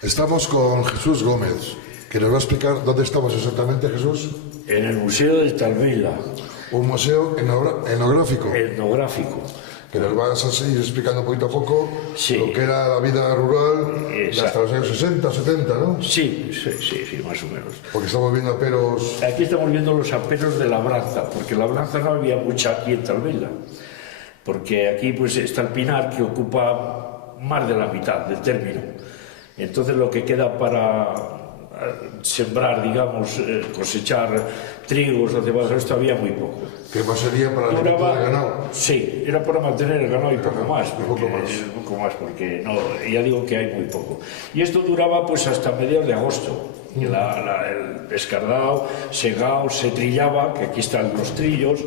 Estamos con Jesús Gómez, que nos va a explicar dónde estamos exactamente, Jesús. En el Museo de Tarbela. Un museo etnográfico. Etnográfico. Que nos vas a seguir explicando poquito a poco lo que era la vida rural hasta los años 60, 70, ¿no? Sí, más o menos. Porque estamos viendo aperos... Aquí estamos viendo los aperos de labranza, porque labranza no había mucha aquí en Tarbela. Porque aquí pues está el pinar, que ocupa más de la mitad del término. Entonces lo que queda para sembrar, digamos, cosechar trigos o cebadas, esto había muy poco. ¿Qué más sería para el alimento del ganado? Sí, era para mantener el ganado y poco más. Poco más, porque no, ya digo que hay muy poco. Y esto duraba pues hasta mediados de agosto. El escardado, segado, se trillaba, que aquí están los trillos,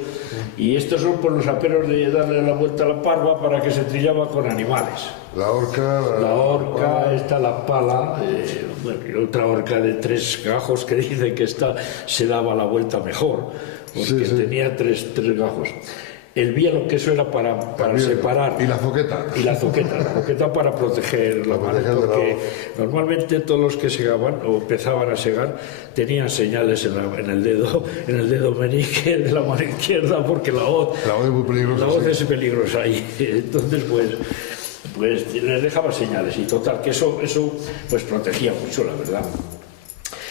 y estos son por los aperos de darle la vuelta a la parva para que se trillaba con animales. La horca... La horca, esta la pala, y otra horca de 3 gajos que dice que esta se daba la vuelta mejor, porque tenía tres gajos. El bielo, que eso era para separar. ¿Y la zoqueta? Y la zoqueta para proteger la mano, porque normalmente todos los que segaban o empezaban a segar tenían señales en el dedo meñique de la mano izquierda, porque la hoz es muy peligrosa. La hoz es peligrosa ahí. Entonces, pues les dejaba señales, y total, que eso pues protegía mucho, la verdad.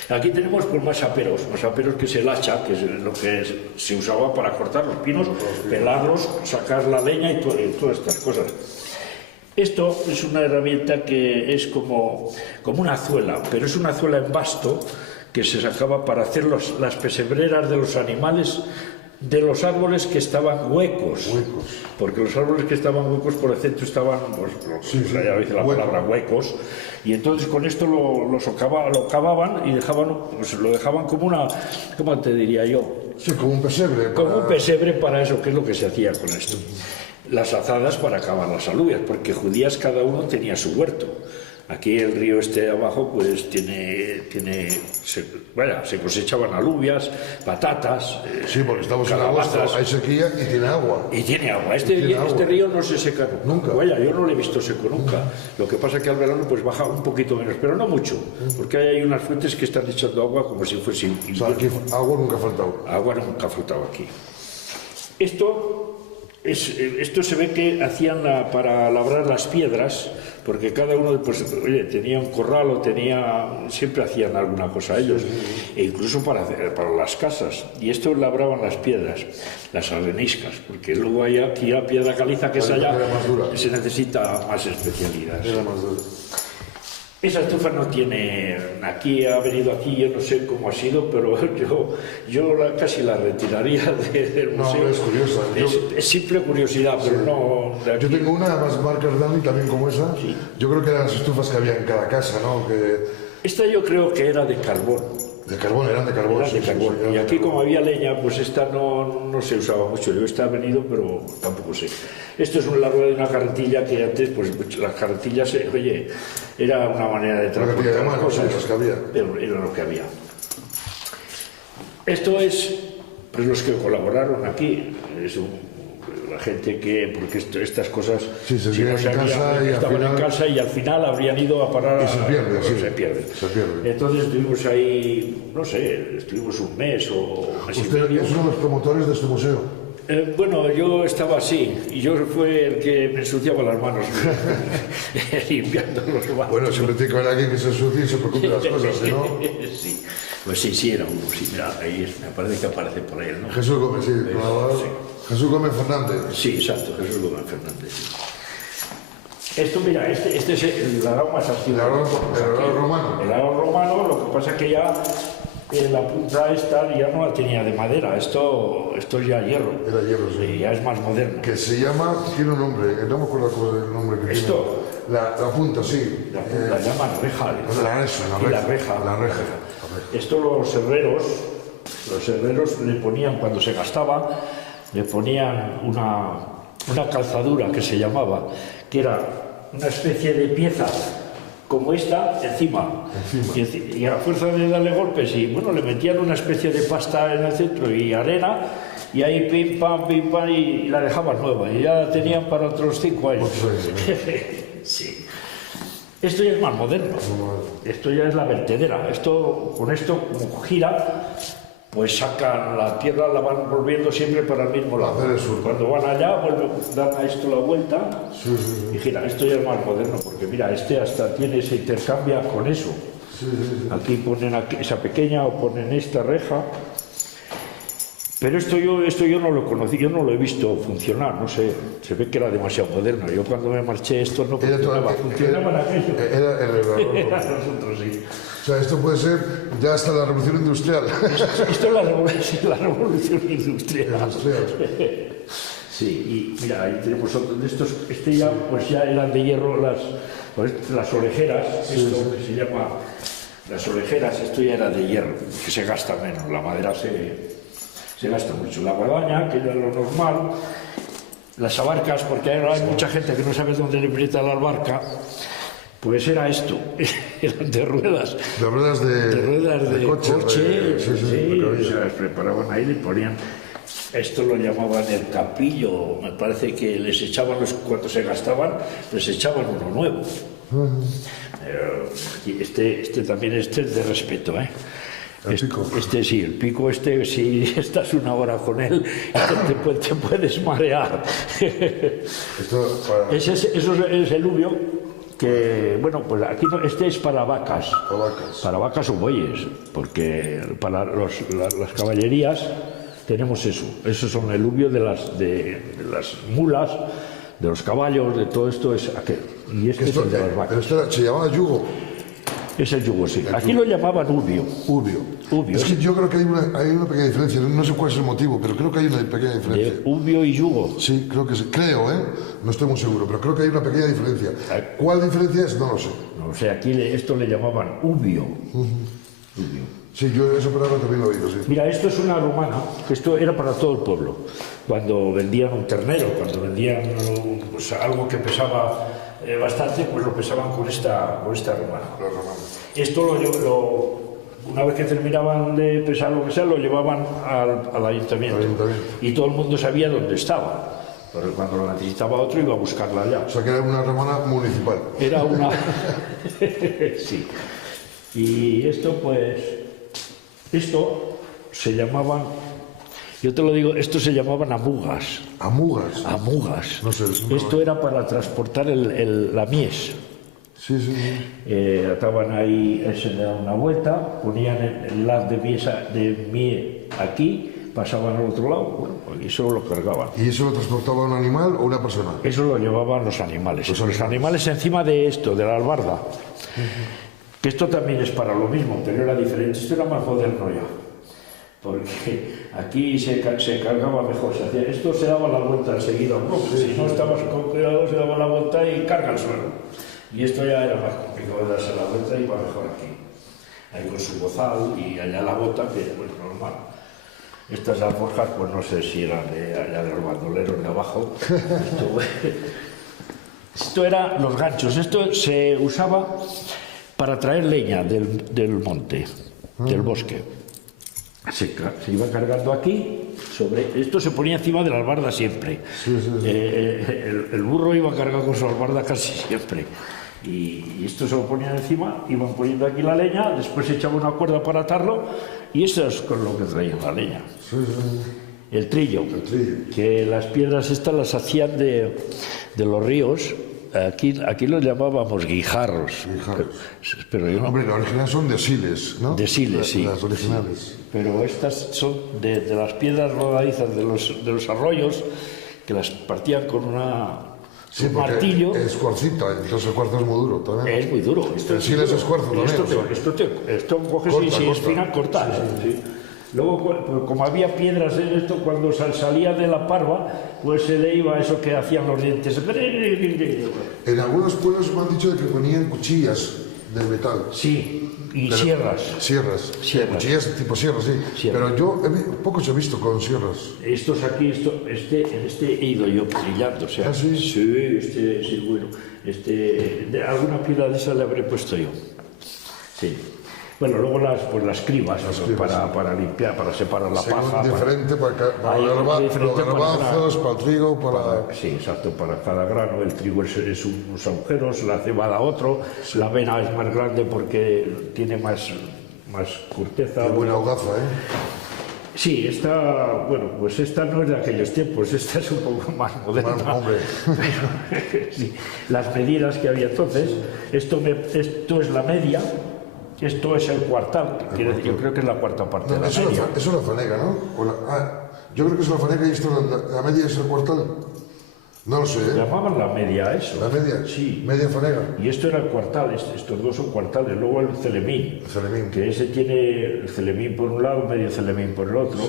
Aquí tenemos pues más aperos que es el hacha, que es lo que se usaba para cortar los pinos, pelarlos, sacar la leña y todas estas cosas. Esto es una herramienta que es como una azuela, pero es una azuela en basto que se sacaba para hacer las pesebreras de los animales de los árboles que estaban huecos. Porque los árboles que estaban huecos por el centro estaban, ya dice la palabra, huecos, y entonces con esto lo cavaban y lo dejaban como una, ¿cómo te diría yo? Sí, como un pesebre. Como un pesebre para eso, que es lo que se hacía con esto. Las azadas para cavar las alubias, porque judías cada uno tenía su huerto. Aquí el río este de abajo pues se cosechaban alubias, patatas, sí, porque estamos en agosto, hay sequía y tiene agua. Y tiene agua. Este río no se seca nunca. Yo no lo he visto seco nunca. Lo que pasa es que al verano pues baja un poquito menos, pero no mucho, porque hay unas fuentes que están echando agua como si fuese invierno. O sea, aquí agua nunca ha faltado. Agua nunca ha faltado aquí. Esto se ve que hacían para labrar las piedras, porque cada uno pues, tenía un corral o siempre hacían alguna cosa ellos, e incluso para las casas. Y esto labraban las piedras, las areniscas, porque luego hay aquí la piedra caliza, que es allá, se necesita más especialidad. Era más dura. Esa estufa no tiene, ha venido aquí, yo no sé cómo ha sido, pero yo casi la retiraría del museo. No, es curiosa. Es simple curiosidad, pero no... Yo tengo una más marca Dani, también como esa. Sí. Yo creo que eran las estufas que había en cada casa, ¿no? Esta yo creo que era de carbón. De carbón, eran de carbón. Eran de carbón. Y aquí como había leña, pues esta no se usaba mucho. Yo esta ha venido, pero tampoco sé. Esto es la rueda de una carretilla que antes, pues las carretillas, era una manera de transportar las cosas que había. Pero era lo que había. Esto es, pues los que colaboraron aquí. Es la gente que, porque estas cosas estaban en casa y al final habrían ido a parar y se pierden. Entonces estuvimos ahí, no sé, estuvimos un mes o un mes y medio. ¿Es uno de los promotores de este museo? Bueno, yo estaba así, y yo fue el que me ensuciaba las manos limpiando los vasos. Bueno, siempre tiene que haber alguien que se ensucie y se preocupe de las cosas, ¿no? Sí, pues sí, era uno, sí, mira, ahí me parece que aparece por ahí, ¿no? Jesús Gómez, sí. Jesús Gómez Fernández. Sí, exacto, Jesús Gómez Fernández. Sí. Esto, mira, este es el arao más antiguo. El arao romano. El arao romano, lo que pasa es que ya la punta esta ya no la tenía de madera, esto es ya hierro. Era hierro, sí. Y ya es más moderno. Que se llama, tiene un nombre, no me acuerdo el nombre que tiene. ¿Esto? La punta, sí. La punta, la llaman reja. La reja. Esto los herreros le ponían, cuando se gastaba, le ponían una calzadura que se llamaba, que era una especie de pieza como esta encima. Y a fuerza de darle golpes, y bueno, le metían una especie de pasta en el centro y arena, y ahí pim pam, y la dejaban nueva, y ya la tenían para otros 5 años. Sí. Esto ya es más moderno. Esto ya es la vertedera. Con esto, como gira, pues sacan la tierra, la van volviendo siempre para el mismo lado. Cuando van allá, dan a esto la vuelta y giran. Esto ya es más moderno, porque mira, hasta se intercambia con eso. Aquí ponen esa pequeña o ponen esta reja. Pero esto yo no lo conocí, yo no lo he visto funcionar, no sé, se ve que era demasiado moderno. Yo cuando me marché esto no funcionaba, funcionaba aquello. Era nosotros, sí. O sea, esto puede ser ya hasta la revolución industrial. Esto es la revolución industrial. Sí, y mira, ahí tenemos otro de estos, ya eran de hierro las orejeras, esto que se llama las orejeras, esto ya era de hierro, que se gasta menos, la madera se gasta mucho. La guadaña, que era lo normal, las abarcas, porque ahora hay mucha gente que no sabe dónde le aprieta la albarca, pues era esto, eran de ruedas. De ruedas de coche. Sí, o sea, las preparaban ahí, le ponían, esto lo llamaban el capillo, me parece que les echaban, cuando se gastaban, les echaban uno nuevo. Este también es de respeto, ¿eh? El pico. El pico si estás una hora con él, te puedes marear. Eso es el ubio, que, bueno, pues aquí es para vacas. Para vacas o bueyes, porque para las caballerías tenemos eso. Esos son el ubio de las mulas, de los caballos, de todo esto es aquel. Y este es el de las vacas. Pero esto se llamaba yugo. Es el yugo, sí. Aquí lo llamaban ubio. Es que yo creo que hay una pequeña diferencia. No sé cuál es el motivo, pero creo que hay una pequeña diferencia. ¿De ubio y yugo? Sí, creo que sí. No estoy muy seguro, pero creo que hay una pequeña diferencia. ¿Cuál diferencia es? No lo sé. No sé, aquí esto le llamaban ubio. Ubio. Sí, yo esa palabra también lo he oído, sí. Mira, esto es una rumana, que esto era para todo el pueblo. Cuando vendían un ternero, cuando vendían algo que pesaba bastante, pues lo pesaban con esta rumana. Esto una vez que terminaban de pesar lo que sea, lo llevaban al ayuntamiento. Y todo el mundo sabía dónde estaba. Porque cuando lo necesitaba otro iba a buscarla allá. O sea que era una romana municipal. Era una... Sí. Y esto se llamaban... Yo te lo digo, esto se llamaban amugas. ¿Amugas? Amugas. No sé. Esto era para transportar la mies. Sí. Ataban ahí, se le daban una vuelta, ponían el haz de mies aquí, pasaban al otro lado, bueno, y eso lo cargaban. ¿Y eso lo transportaba un animal o una persona? Eso lo llevaban los animales. Los animales encima de esto, de la albarda. Que esto también es para lo mismo, pero era diferente. Esto era más moderno ya. Porque aquí se cargaba mejor. Esto se daba la vuelta enseguida. Si no estabas con cuidado, se daba la vuelta y carga el suelo. Y esto ya era más complicado de darse la vuelta y va mejor aquí. Ahí con su bozal y allá la bota, que es normal. Estas alforjas, pues no sé si eran allá de los bandoleros de abajo. Esto era los ganchos. Esto se usaba para traer leña del monte, del bosque. Se iba cargando aquí, esto se ponía encima de la albarda siempre. El burro iba cargado con su albarda casi siempre. Y esto se lo ponían encima, iban poniendo aquí la leña, después se echaba una cuerda para atarlo, y eso es con lo que traían la leña. El trillo, que las piedras estas las hacían de los ríos. Aquí los llamábamos guijarros. Pero yo no... Hombre, las originales son de siles, ¿no? De siles, sí. Las originales. Sí. Pero estas son de las piedras rodadizas de los arroyos, que las partían con un martillo. Es cuarcita, entonces el cuarzo es muy duro también. Es muy duro. El siles es cuarzo también. Esto coges y si es fina, cortas. Sí. Luego, pues, como había piedras en esto, cuando salía de la parva, pues se le iba a eso que hacían los dientes. En algunos pueblos me han dicho de que ponían cuchillas de metal. Sí, y sierras. Sierras. Cuchillas tipo sierras, sí. Pero yo pocos he visto con sierras. Estos aquí, este he ido yo brillando. O sea, ¿Ah, sí? Sí, bueno. Alguna piedra de esa le habré puesto yo. Sí. Bueno, luego las cribas, para limpiar, para separar la paja. Diferente para los garbanzos, para el trigo, para... Sí, exacto, para cada grano. El trigo es unos agujeros, la cebada otro, la avena es más grande porque tiene más corteza. Qué buena hogaza, ¿eh? Sí, esta, bueno, pues esta no es de aquellos tiempos, esta es un poco más moderna. Pero, sí, las medidas que había entonces, esto es la media, esto es el cuartal, yo creo que es la cuarta parte de la media. Eso es la fanega, ¿no? Yo creo que es la fanega y esto, la media es el cuartal. No lo sé, ¿eh? Llamaban la media a eso. ¿La media? Sí. Media fanega. Y esto era el cuartal, estos dos son cuartales. Luego el celemín. Que ese tiene el celemín por un lado, medio celemín por el otro. Sí.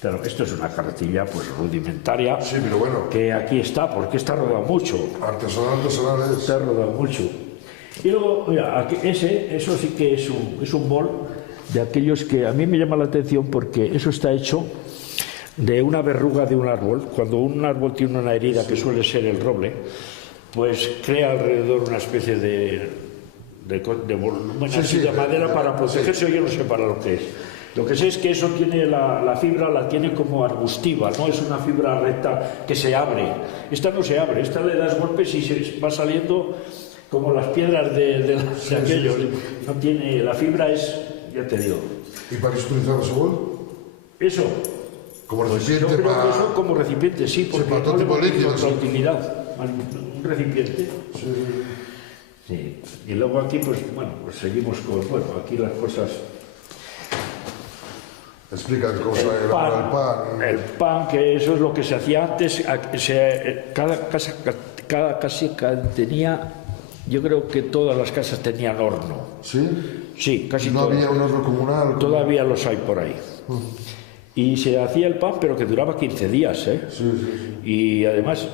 Claro, esto es una carretilla pues rudimentaria. Sí, pero bueno. Que aquí está, porque está rodado mucho. Artesanal es. Está rodado mucho. Y luego, mira, eso sí que es un bol de aquellos que a mí me llama la atención porque eso está hecho de una verruga de un árbol. Cuando un árbol tiene una herida, que suele ser el roble, pues crea alrededor una especie de madera para protegerse. Yo no sé para lo que es. Lo que sé es que eso tiene la fibra, la tiene como arbustiva, no es una fibra recta que se abre. Esta no se abre, esta le das golpes y se va saliendo como las piedras de aquello. No tiene, la fibra es, ya te digo. ¿Y para qué se utilizaba ese bol? Eso. Como recipiente, yo creo que eso como recipiente, sí, porque para todo tipo de líquidos. Otra utilidad, un recipiente. Sí. Y luego aquí, pues bueno, pues seguimos con, aquí las cosas. Explica cómo se elabora el pan. El pan, que eso es lo que se hacía antes. Cada casa tenía, yo creo que todas las casas tenían horno. ¿Sí? Sí, casi todas. ¿No había un horno comunal? Todavía los hay por ahí. Y se hacía el pan, pero que duraba 15 días, ¿eh? Sí. Y además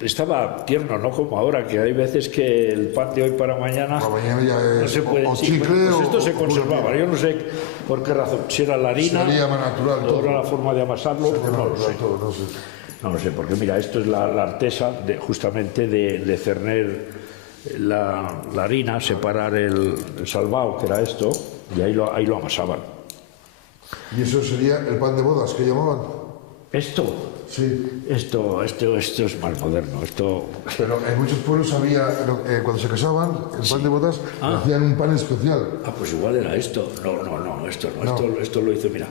estaba tierno, no como ahora, que hay veces que el pan de hoy para mañana ya no se puede. O chicle, pues esto se conservaba. Yo no sé por qué razón. Si era la harina, sería más natural, o era la forma de amasarlo, pues no lo sé. No lo sé, porque mira, esto es la artesa justamente de cerner la harina, separar el salvao, que era esto, y ahí lo amasaban. ¿Y eso sería el pan de bodas que llamaban? ¿Esto? Sí. Esto es más moderno. Pero en muchos pueblos había, cuando se casaban, el pan de bodas, hacían un pan especial. Pues igual era esto. No, esto lo hizo, mira,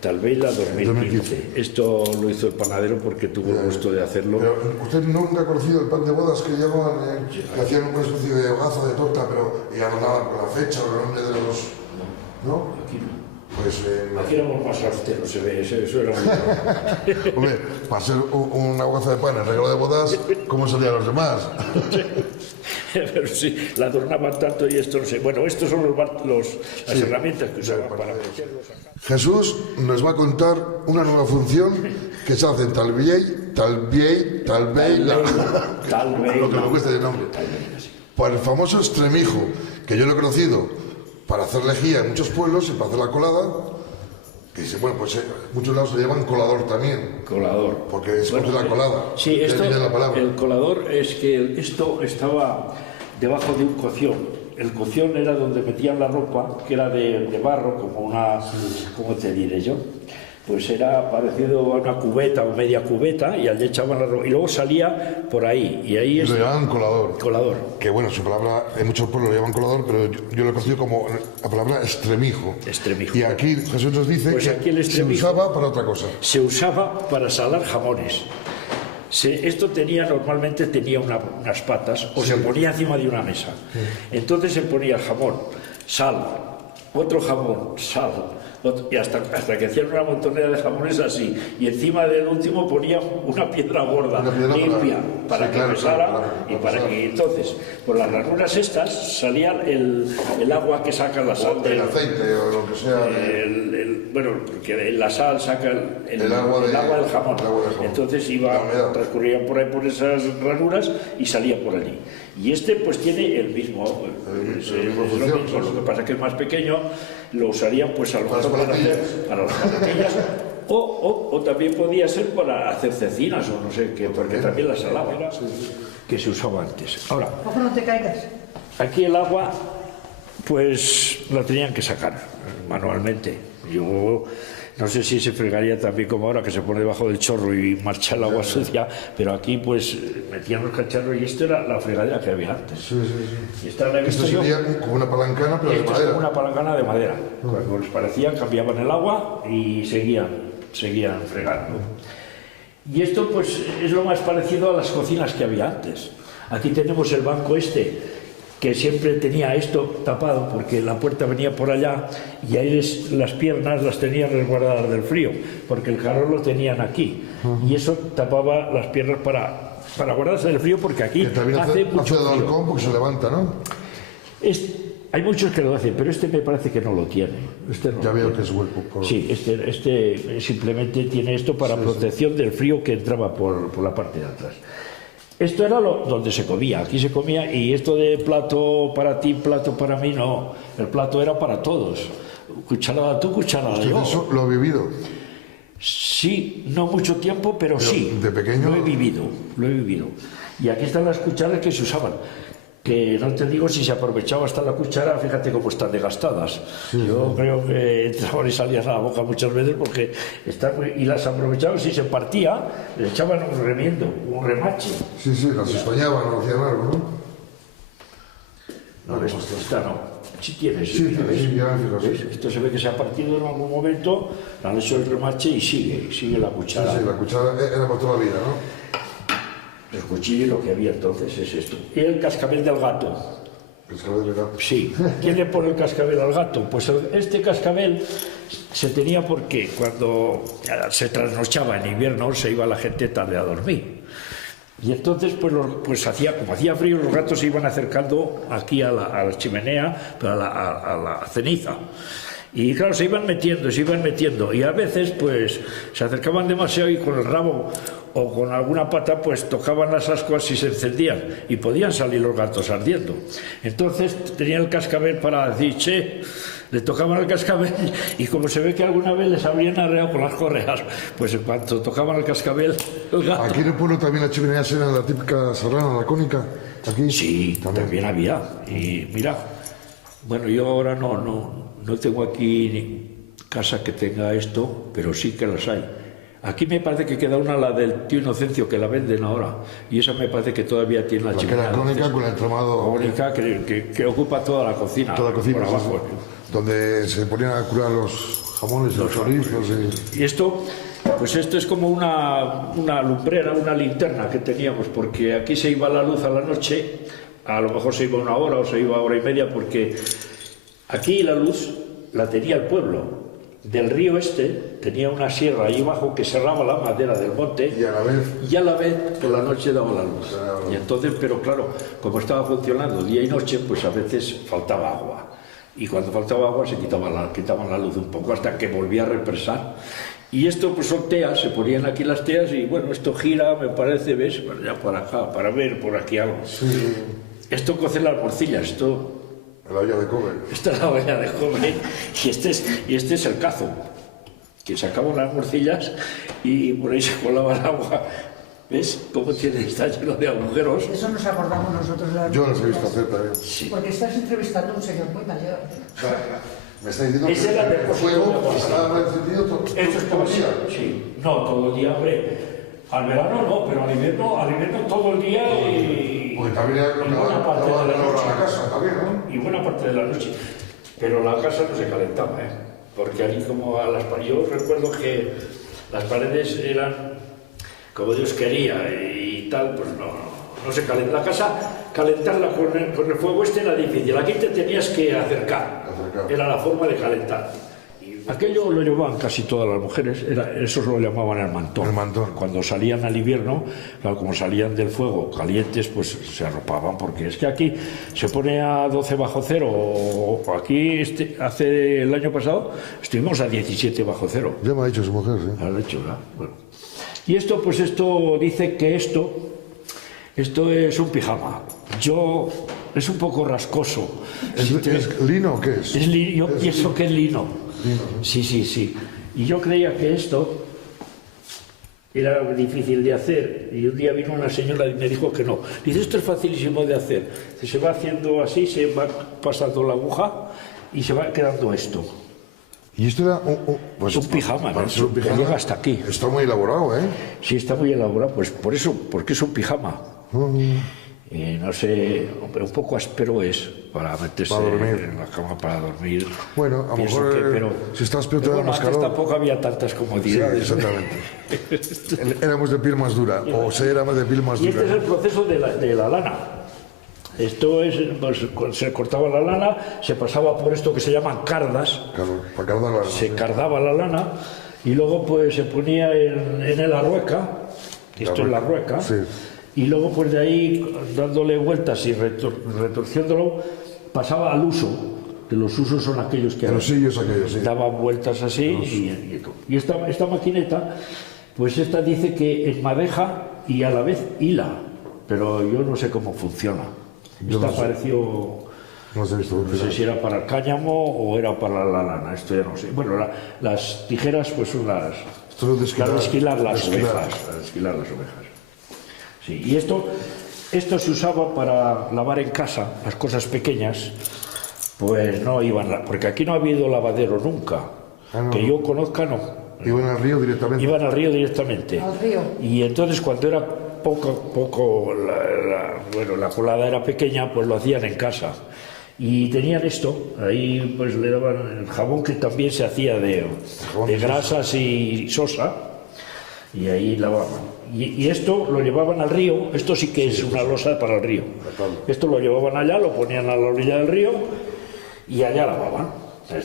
Talbeila 2015. Esto lo hizo el panadero porque tuvo el gusto de hacerlo. Pero usted nunca ha conocido el pan de bodas que llamaban, que hacían una especie de hogaza de torta, pero y adornaban con la fecha o el nombre de los... ¿No? Aquí no. Pues, aquí éramos más austeros, se ve, eso era muy... Hombre, para ser una hogaza de pan en regalo de bodas, ¿cómo salían los demás? Pero sí, la adornaban tanto y esto no sé. Bueno, estos son las herramientas que usaban para meterlos acá. Jesús nos va a contar una nueva función que se hace en Talbeila, lo que me cuesta el nombre, para el famoso estremijo, que yo lo he conocido para hacer lejía en muchos pueblos y para hacer la colada, que dice, bueno, pues muchos lados se llaman colador también. Colador. Porque es de la colada. Sí, el colador es que esto estaba debajo de un coción. El coción era donde metían la ropa, que era de barro, como ¿cómo te diré yo? Pues era parecido a una cubeta o media cubeta, y allí echaban la ropa. Y luego salía por ahí. Y lo llamaban colador. Colador. Que bueno, su palabra, en muchos pueblos lo llaman colador, pero yo lo he conocido como la palabra estremijo. Estremijo. Y aquí Jesús nos dice pues que se usaba para otra cosa. Se usaba para salar jamones. Esto normalmente tenía unas patas, o se ponía encima de una mesa. Entonces se ponía el jamón, sal, otro jamón, sal, y hasta que hacían una montonera de jamones así, y encima del último ponían una piedra gorda, limpia, para que pesara, y para que entonces, por las ranuras estas, salía el agua que saca la sal del aceite o lo que sea. Bueno, porque la sal saca el agua del jamón. Entonces transcurría por ahí por esas ranuras y salía por allí. Y pues tiene el mismo, lo que pasa que es más pequeño, lo usarían pues a lo mejor para las patatillas o también podía ser para hacer cecinas o no sé qué, porque también la salada era que se usaba antes. Ahora, ojo, no te caigas. Aquí el agua pues la tenían que sacar manualmente. Yo no sé si se fregaría también como ahora, que se pone debajo del chorro y marcha el agua sucia, pero aquí pues metían los cacharros y esto era la fregadera que había antes. Sí, sí, sí. Y esta la he Esto visto yo. sería como una palancana, pero de Esto es madera. como una palancana de madera. Cuando les parecía, cambiaban el agua y seguían fregando. Y esto pues es lo más parecido a las cocinas que había antes. Aquí tenemos el banco este, que siempre tenía esto tapado porque la puerta venía por allá y ahí las piernas las tenían resguardadas del frío, porque el calor lo tenían aquí. Y eso tapaba las piernas para guardarse del frío, porque aquí Que también hace mucho de frío. balcón porque se levanta, ¿no? Hay muchos que lo hacen, pero este me parece que no lo tiene. Este no Ya lo veo tiene. que es hueco. Sí, este simplemente tiene esto para protección del frío que entraba por la parte de atrás. Esto era donde se comía, aquí se comía, y esto de plato para ti, plato para mí, no. El plato era para todos. Cucharada tú, cucharada yo. Eso lo he vivido. Sí, no mucho tiempo, pero sí. de pequeño- Lo he vivido. Y aquí están las cucharas que se usaban. Que no te digo si se aprovechaba hasta la cuchara, fíjate cómo están desgastadas. Yo creo que entraban y salían a la boca muchas veces porque y las aprovechaban, si se partía, le echaban un remiendo, un remache. Sí, sí, las españaban, no hacían algo, ¿no? No, esta no. Sí tienes. Sí, mira, ¿ves? sí, ya, fíjate. ¿Ves? Esto se ve que se ha partido en algún momento, le han hecho el remache y sigue la Sí, cuchara. sí, la cuchara era para toda la vida, ¿no? El cuchillo lo que había entonces es esto. Y el cascabel del gato. Cascabel de gato. Sí. ¿Quién le pone el cascabel al gato? Pues este cascabel se tenía porque cuando se trasnochaba en invierno se iba la gente tarde a dormir. Y entonces, como hacía frío, los gatos se iban acercando aquí a la chimenea, pero a la ceniza. Y claro, se iban metiendo. Y a veces, pues, se acercaban demasiado y con el rabo o con alguna pata, pues tocaban las ascuas y se encendían. Y podían salir los gatos ardiendo. Entonces, tenían el cascabel para decir, che, le tocaban el cascabel y como se ve que alguna vez les habrían arreado con las correas, pues en cuanto tocaban el cascabel, el gato... Aquí en el pueblo también la chimenea era la típica serrana, la cónica. Aquí Sí, también había. Y mira, bueno, yo ahora no tengo aquí casa que tenga esto, pero sí que las hay. Aquí me parece que queda una, la del tío Inocencio, que la venden ahora, y esa me parece que todavía tiene la que chimenea. era cónica con el entramado. Cónica que ocupa toda la cocina. Toda la cocina, por sí, abajo. sí. Donde se ponían a curar los jamones y los chorizos. Y esto, pues esto es como una lumbrera, una linterna que teníamos, porque aquí se iba la luz a la noche, a lo mejor se iba una hora o se iba hora y media, porque aquí la luz la tenía el pueblo. Del río este tenía una sierra ahí abajo que cerraba la madera del monte Y a la vez por la noche daba la luz. Y entonces, pero claro, como estaba funcionando día y noche, pues a veces faltaba agua. Y cuando faltaba agua se quitaban la luz un poco hasta que volvía a represar. Y esto pues son teas, se ponían aquí las teas y bueno, esto gira, me parece, ¿ves? Bueno, ya por acá, para ver por aquí algo. Sí. Esto coce las morcillas, esto... La olla de cobre. Esta es la olla de cobre y este es el cazo, que sacaban las morcillas y por ahí se colaba el agua. ¿Ves cómo está lleno de agujeros? Eso nos acordamos nosotros de las Yo las he visto morcillas. hacer también. Sí. Porque estás entrevistando a un señor muy mayor. Me está diciendo Ese era el el fuego estaba encendido todo Esto es todo el día. Sí, no todo el día, hombre. Al verano no, pero al invierno todo el día y Porque también era buena parte de la la noche. casa, también, ¿no? Y buena parte de la noche. Pero la casa no se calentaba, ¿eh? Porque allí como a las paredes, yo recuerdo que las paredes eran como Dios quería y tal, pues no se calentaba. La casa, calentarla con el fuego era difícil. Aquí te tenías que acercar. Era la forma de calentar. Y aquello lo llevaban casi todas las mujeres, esos lo llamaban el mantón. El mantón. Cuando salían al invierno, claro, como salían del fuego calientes, pues se arropaban, porque es que aquí se pone a 12 bajo cero, o aquí hace el año pasado estuvimos a 17 bajo cero. Ya me ha dicho su mujer, sí. Has hecho, ¿verdad? Bueno. Y esto, pues esto dice que esto es un pijama. Es un poco rascoso. ¿Es lino o qué es? Yo pienso que es lino. Sí. Y yo creía que esto era difícil de hacer, y un día vino una señora y me dijo que no. Dice, esto es facilísimo de hacer. Se va haciendo así, se va pasando la aguja y se va quedando esto. Y esto era Pues un pijama, ¿no? un Que llega hasta aquí. Está muy elaborado, ¿eh? Sí, está muy elaborado, pues por eso, porque es un pijama. No sé, hombre, un poco áspero es para meterse Para dormir. en la cama para dormir. Bueno, a lo Pienso mejor pero si estás peor te pero da bueno, más antes calor. tampoco había tantas Sí, comodidades. exactamente. Éramos de piel más dura, o se éramos de piel más Y este es dura. el proceso de la lana. Esto es, pues, se cortaba la lana, se pasaba por esto que se llaman cardas, Claro, para cardar se cardaba la lana y luego pues se ponía en el arrueca, esto es la arrueca, sí. y luego pues de ahí dándole vueltas y retorciéndolo pasaba al uso, que los usos son aquellos que Los sillos aquellos, sí. daban vueltas así y esta maquineta, pues esta dice que enmadeja y a la vez hila, pero yo no sé cómo funciona. Yo Esta no sé. pareció, No sé esto. no sé si era para el cáñamo o era para la lana, esto ya no sé. Bueno, las tijeras pues son las Esto es de de esquilar las esquilar. ovejas, las de esquilar las ovejas. Sí, y esto se usaba para lavar en casa, las cosas pequeñas, pues no iban, porque aquí no ha habido lavadero nunca, Ah, no. que yo conozca no. Iban al río directamente. Iban al río directamente. Al río. Y entonces cuando era poco la colada era pequeña, pues lo hacían en casa. Y tenían esto, ahí pues le daban el jabón que también se hacía de grasas y sosa, y ahí lavaban. Y esto lo llevaban al río, esto sí que es una losa para el río. Esto lo llevaban allá, lo ponían a la orilla del río y allá lavaban.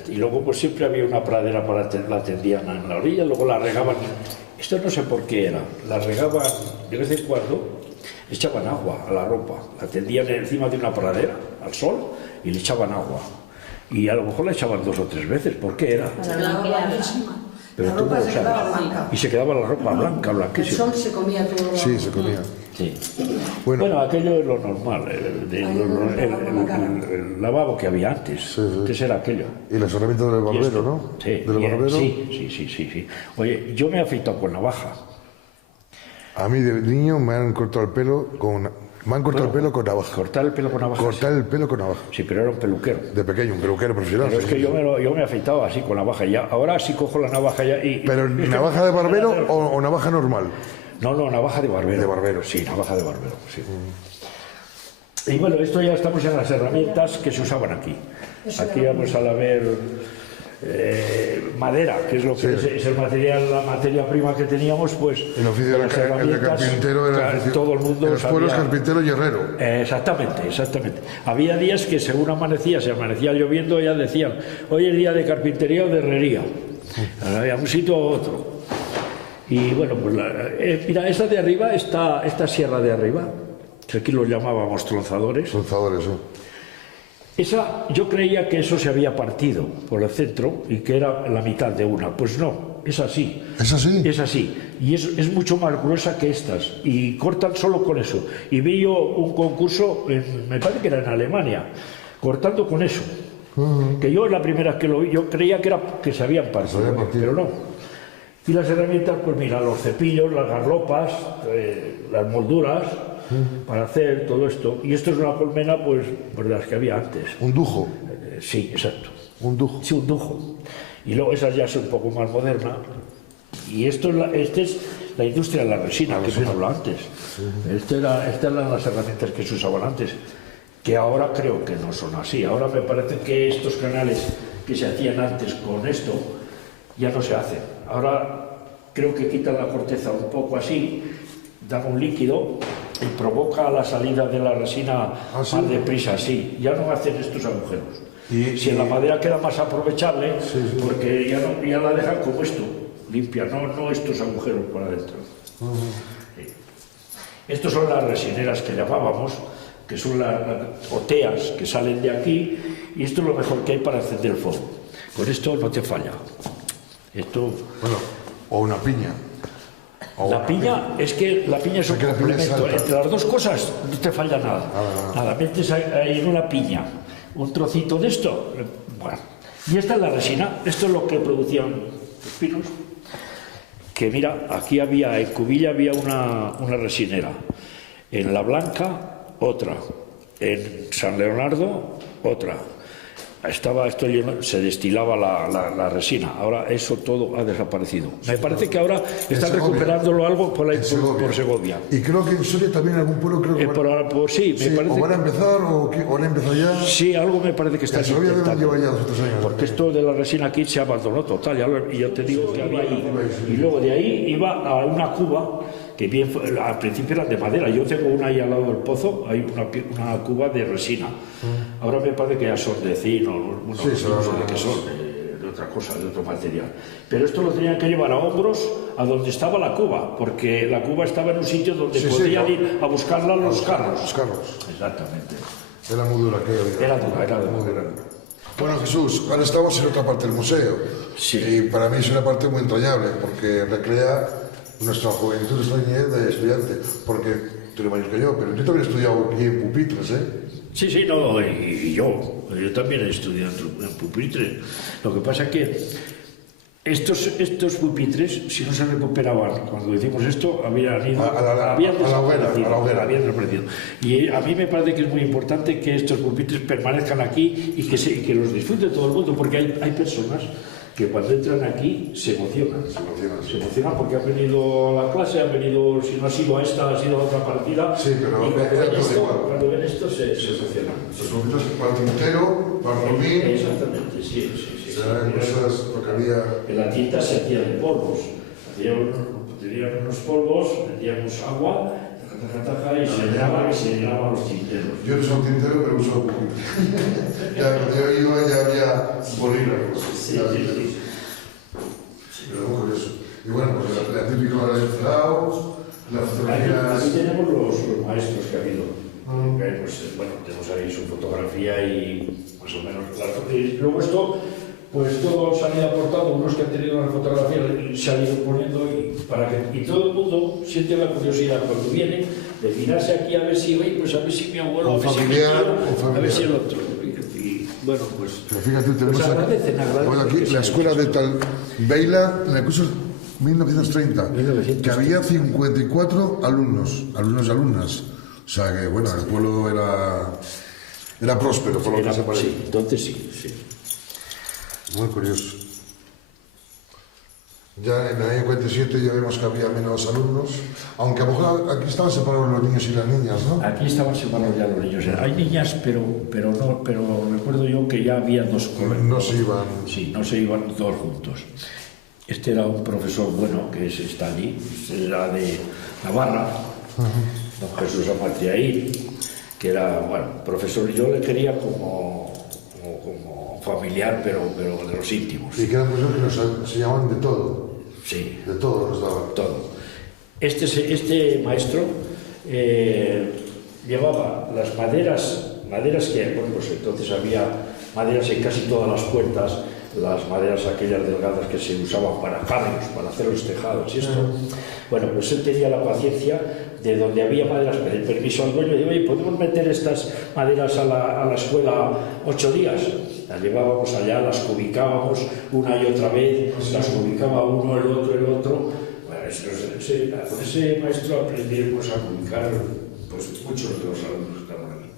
Y luego pues siempre había una pradera para la tendían en la orilla, luego la regaban. Esto no sé por qué era, la regaban de vez en cuando, echaban agua a la ropa, la tendían encima de una pradera al sol y le echaban agua. Y a lo mejor la echaban 2 o 3 veces, ¿por qué era? Para la blanquísima. Pero La tú ropa no lo se quedaba sabes. blanca. Y se quedaba la ropa blanca, El blanquísima. sol se comía todo. Sí, se comía. Sí. Bueno, Bueno, aquello es lo normal, el lavabo que había antes. Antes era aquello. y las herramientas del Y barbero, esto, ¿no? Sí, Del barbero. sí. Oye, yo me he afeitado con navaja. A mí de niño me han cortado el pelo con... Me han cortado el pelo con navaja. Cortar el pelo con navaja. Cortar el pelo con navaja. Sí, pero era un peluquero. De pequeño, un peluquero profesional. Pero es sí, que sí. yo me he afeitado así con navaja ya. Ahora sí cojo la navaja ya y... Pero es que ¿navaja de barbero o navaja normal? No, navaja de barbero. De barbero. Sí, navaja de barbero, sí. Y bueno, esto ya estamos en las herramientas que se usaban aquí. Aquí vamos a la ver madera, que es lo que es el material, la materia prima que teníamos, pues... El oficio las el de herramientas, carpintero era el oficio- todo el mundo en los pueblos sabía- carpintero y herrero. Exactamente. Había días que según amanecía, se amanecía lloviendo, ya decían, hoy es día de carpintería o de herrería. Había un sitio u otro. Y bueno, pues mira, esta de arriba, esta sierra de arriba, que aquí lo llamábamos tronzadores, Lanzadores, sí. esa, yo creía que eso se había partido por el centro y que era la mitad de una. Pues no, es así. ¿Es así? Es así. Y es mucho más gruesa que estas. Y cortan solo con eso. Y vi yo un concurso, me parece que era en Alemania, cortando con eso. Que yo la primera vez que lo vi, yo creía que se habían partido, Se habían partido. pero no. Y las herramientas, pues mira, los cepillos, las garlopas, las molduras, para hacer todo esto. Y esto es una colmena, pues de las que había antes. Un dujo. Sí, exacto. Un dujo. Sí, un dujo. Y luego esas ya son un poco más modernas. Y esto es la industria de la resina, que hemos hablado antes. Estas eran las herramientas que se usaban antes, que ahora creo que no son así. Ahora me parece que estos canales que se hacían antes con esto ya no se hacen. Ahora creo que quitan la corteza un poco así, dan un líquido y provoca la salida de la resina ¿sí? más deprisa, sí. Ya no hacen estos agujeros. Y- Si en la madera queda más aprovechable, porque ya la dejan como esto, limpia, no estos agujeros por adentro. Sí. Estos son las resineras que llamábamos, que son las oteas que salen de aquí, y esto es lo mejor que hay para encender el fuego. Con esto no te falla. Esto, Bueno, o una piña. O la una piña, es que la piña es un Porque la piña es complemento. alta. Entre las dos cosas no te falla nada. Nada, metes ahí en una piña un trocito de esto. Bueno, y esta es la resina. Esto es lo que producían los pinos. que mira, aquí había, en Cubilla había una resinera, en La Blanca otra, en San Leonardo otra. Estaba esto lleno, se destilaba la resina. Ahora eso todo ha desaparecido. Me parece que ahora están recuperándolo algo por Segovia. Y creo que en Soria también en algún pueblo creo que sí, me parece. O van a empezar o van a empezar ya. Sí, algo me parece que está en Segovia deben llevar ya 2 o 3 años. Porque esto de la resina aquí se abandonó total. Y yo te digo que había ahí. Y luego de ahí iba a una cuba que bien al principio era de madera. Yo tengo una ahí al lado del pozo, hay una cuba de resina. Ahora me parece que ya son de zinc, bueno, sí, no sé de qué son, de otra cosa, de otro material. Pero esto lo tenían que llevar a hombros a donde estaba la cuba, porque la cuba estaba en un sitio donde podían ir a buscarla los carros. Los carros. Exactamente. Era muy dura aquella. Era dura. Bueno, Jesús, ahora estamos en otra parte del museo. Sí. Y para mí es una parte muy entrañable, porque recrea nuestra juventud, nuestra niñez de estudiante. Porque tú eres mayor que yo, pero yo también he estudiado aquí en pupitres, ¿eh? Sí, no, y yo también he estudiado en pupitres. Lo que pasa es que estos pupitres, si no se recuperaban, cuando decimos esto, habían desaparecido. Y a mí me parece que es muy importante que estos pupitres permanezcan aquí y que los disfrute todo el mundo, porque hay personas que cuando entran aquí se emocionan. Se emocionan porque han venido a la clase, si no ha sido a esta, ha sido a otra partida. Sí, pero y cuando ven esto se emocionan. Los pupitres para el tintero, para dormir. Exactamente, sí. Eran cosas lo que había. En la tinta se hacían de polvos. Tenían unos polvos, metíamos agua, y se llenaban los tinteros. Yo no uso tintero, pero uso pupitre. Ya cuando yo iba ya había bolígrafos. Sí. Pero muy curioso. Y bueno, pues la típica de cerrado, la fotografía. Aquí tenemos los maestros que ha habido. Tenemos ahí su fotografía y más o menos. Y luego esto, pues todos han ido aportando, unos que han tenido una fotografía se han ido poniendo y todo el mundo siente la curiosidad cuando viene de mirarse aquí a ver si mi abuelo, a ver si mi tío, a ver si el otro. Y bueno, pues. Pero fíjate, tenemos agradecen aquí la escuela de Talbeila en el curso 1930, que había 54 alumnos y alumnas. O sea que, bueno, el pueblo era próspero, por lo que se parece. Sí, entonces sí. Muy curioso. Ya en el año 47 ya vemos que había menos alumnos, aunque a lo mejor aquí estaban separados los niños y las niñas, ¿no? Aquí estaban separados ya los niños. Hay niñas, pero recuerdo yo que ya había 2 colegios. No se iban. Sí, no se iban todos juntos. Este era un profesor bueno, que está allí, era de Navarra, don Jesús Amaltriaín, que era, profesor. Yo le quería como familiar, pero de los íntimos. Y que eran profesores que nos enseñaban de todo. Sí. De todo nos daban. Todo. Este maestro llevaba las maderas que, pues entonces había maderas en casi todas las puertas, las maderas aquellas delgadas que se usaban para carros, para hacer los tejados y esto. Bueno, pues él tenía la paciencia de donde había maderas, pedir permiso al dueño y oye, ¿podemos meter estas maderas a la escuela 8 días? Las llevábamos allá, las cubicábamos una y otra vez, las cubicaba uno, el otro. Bueno, con ese maestro aprendimos a cubicar muchos de los alumnos que estaban aquí.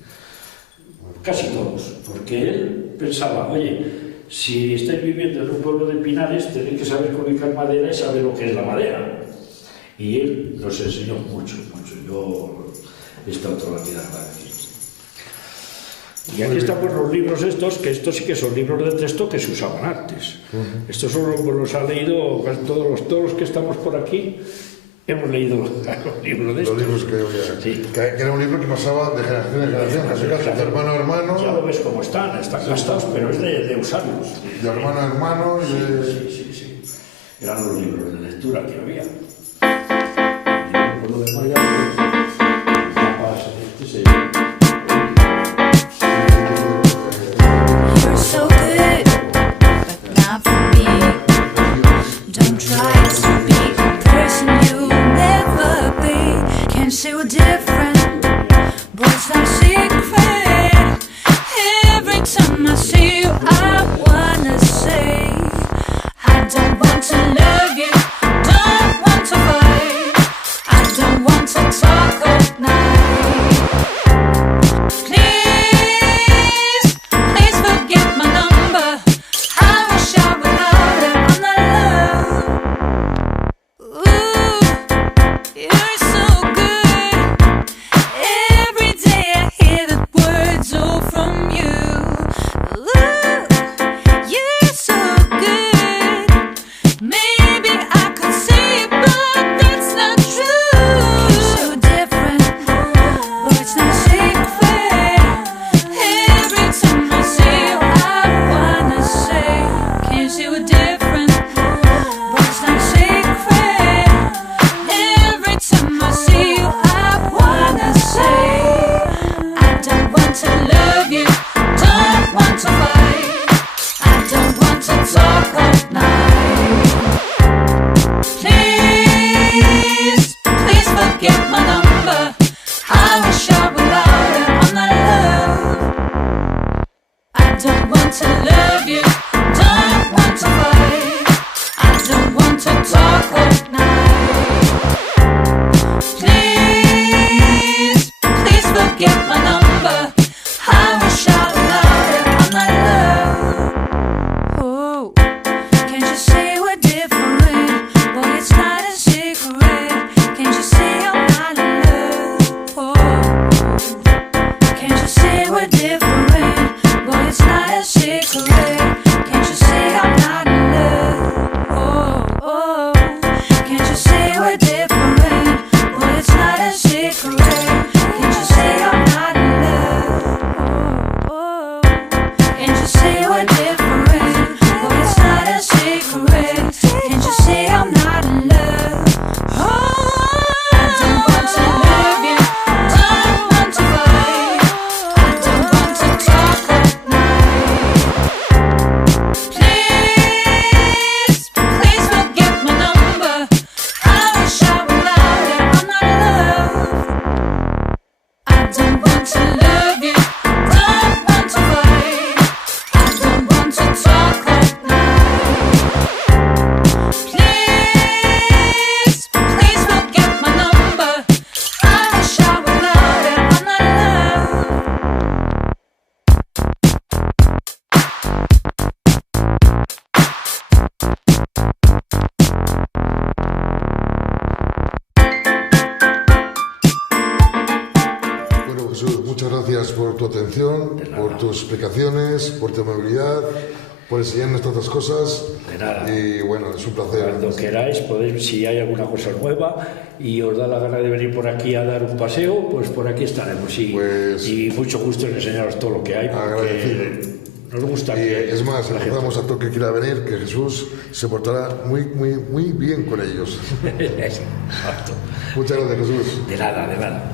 Casi todos, porque él pensaba, oye, si estáis viviendo en un pueblo de pinares, tenéis que saber cubicar madera y saber lo que es la madera. Y él nos enseñó mucho. Yo he estado toda la vida aquí. Y aquí están los libros que estos sí que son libros de texto que se usaban antes. Estos son los han leído todos los que estamos por aquí. Hemos leído los libros de estos. Los libros que había. Sí. Que era un libro que pasaba de generación en generación, de hermano a hermano. Ya lo ves cómo están gastados, pero es de usarlos. De hermano a hermano. Sí. Eran los libros de lectura que había. Por lo demás ya You're so good, but not for me. Don't try to be a person you'll never be. Can't say we're different, but it's our secret. Every time I see you, I wanna say I don't want to love you, don't to talk all night. Please, please forget my number. I wish I would love it on the love. Ooh, you're so good. Every day I hear the words all from you. Ooh, you're so good. Maybe I could say it, but that's not true. You're so different, but it's not a secret. Every time I see you, I wanna say, can't see we're different, but it's not a secret. Every time I see you, I wanna say, I don't want to love you, don't want to fight, I don't want to talk all night. Please, please forget my number. I wish I would love it on the love. I don't want to love you, don't want to fight, I don't want to talk all night. Please, please forget my number. I wish I would love it on the love. Oh, can't you say we're different? Boy, it's not a secret. Can't you say I'm not in love? Oh, can't you say we're different? Boy, it's not a secret. Can't you say I'm not in love? Oh, can't you say we're different? Boy, it's not a secret. Can't you say I'm not in love? Oh, can't you say we're different? Boy, it's not a secret. Can't you say I'm not in love? Oh, I don't want to love you, don't want to fight, I don't want to talk all night. Please, please forget my number. I wish I would love it on the love. I don't want to love you, don't want to fight, I don't want to talk all night. Please, please forget my number. I wish I would love it on the love. Bueno, Jesús, muchas gracias por tu atención, por tus explicaciones, por tu amabilidad, por enseñarnos tantas cosas. De nada. Y bueno, es un placer. Cuando queráis, podéis, si hay alguna cosa nueva y os da la gana de venir por aquí a dar un paseo, pues por aquí estaremos. Y, Pues- y mucho gusto en enseñaros todo lo que hay, Agradecido. porque nos gusta Y que es más, la gente- recordamos a todo que quiera venir que Jesús se portará muy bien con ellos. Exacto. Muchas gracias, Jesús. De nada, de nada.